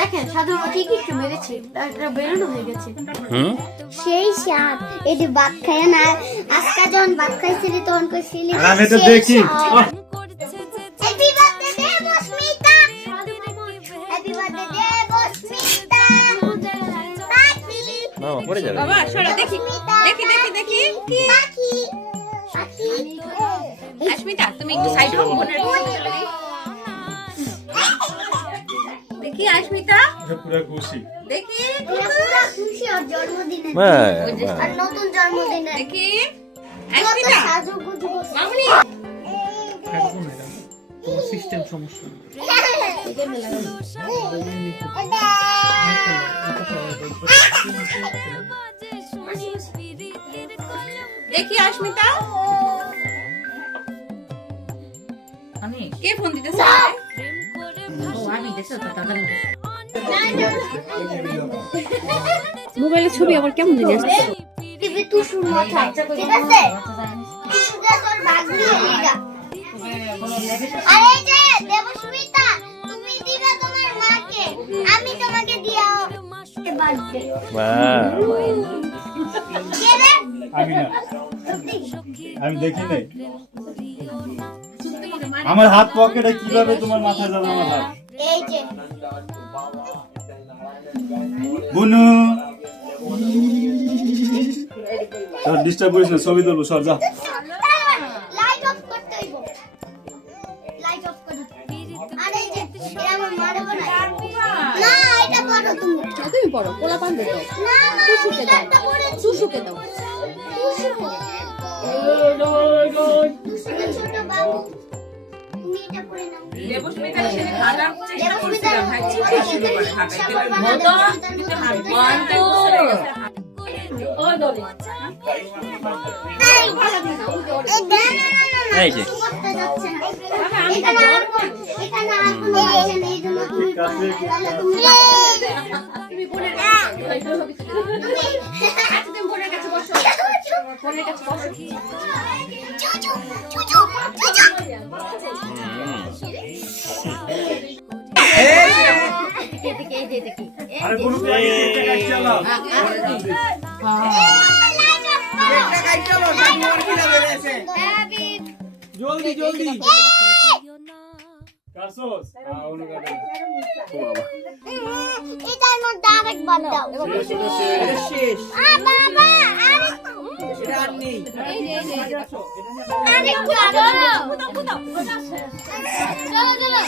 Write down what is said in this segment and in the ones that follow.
দেখেন সাধু ঠিকই একটু মেরেছে, বেরোনো হয়ে গেছে সেই স্বাদ। এই যে ভাত খায় না, আজকা যখন ভাত খাইছিলি তখন কইছিলি আমি তো দেখি। Happy birthday Debasmita, happy birthday Debasmita. মামা পড়ে যাবে বাবা সরা দেখি দেখি দেখি দেখি পাখি পাখি। আস্মিতা তুমি একটু সাইড হও, বোনের দেখি আস্মিতা পুরো খুশি দেখি পুরো খুশি ওর জন্মদিনে, আর নতুন জন্মদিনে দেখি আস্মিতা সাজুগুজু মামুনি সিস্টেম সমস্যা। দেখি আস্মিতা কে ফোন দিতেছে? মোবাইলের ছবি আবার কেমন জানি আসছে। টিভি তুসুর মাথা, ঠিক আছে? তুসুটা তোর ভাগ্নি এলিগা। আরে এই যে দেবস্মিতা, তুমি দিবে তোমার মাকে, আমি তোমাকে দিয়াও বার্থডে। কে রে? আমি না, আমি দেখি নাই। আমার হাত পকেটে কিভাবে তোমার মাথায় যাবে আমার হাত? এই যে বুনু তোর ডিস্টার্ব করিস না, ছবি তুলবো সর যা। লাইট অফ করতে হইব, লাইট অফ করে। আরে এই যে এটা আমার মারবো না, না এটা পড়ো তুমি, তুমি পড়ো, পোলা পান দাও, না না টুসুকে দাও, এটা পড়ে টুসুকে দাও। টুসু ছোট বাবু, তুমি এটা পড়ে নাও। দেবস্মিতার সাথে খাওয়ার চেষ্টা করছিলাম, ভাই ঠিক আছে এই যে আরে বুনু কেকটা কাট চালা। জলদি জলদি কাসোস আউনো কাটে। ও বাবা এটার মধ্যে আরেকবার দাও। শেষ বাবা আরে এটা আর নেই। আরেকবার দাও। চলো চলো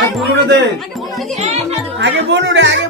আগে বনুরে দে, আগে বনুরে আগে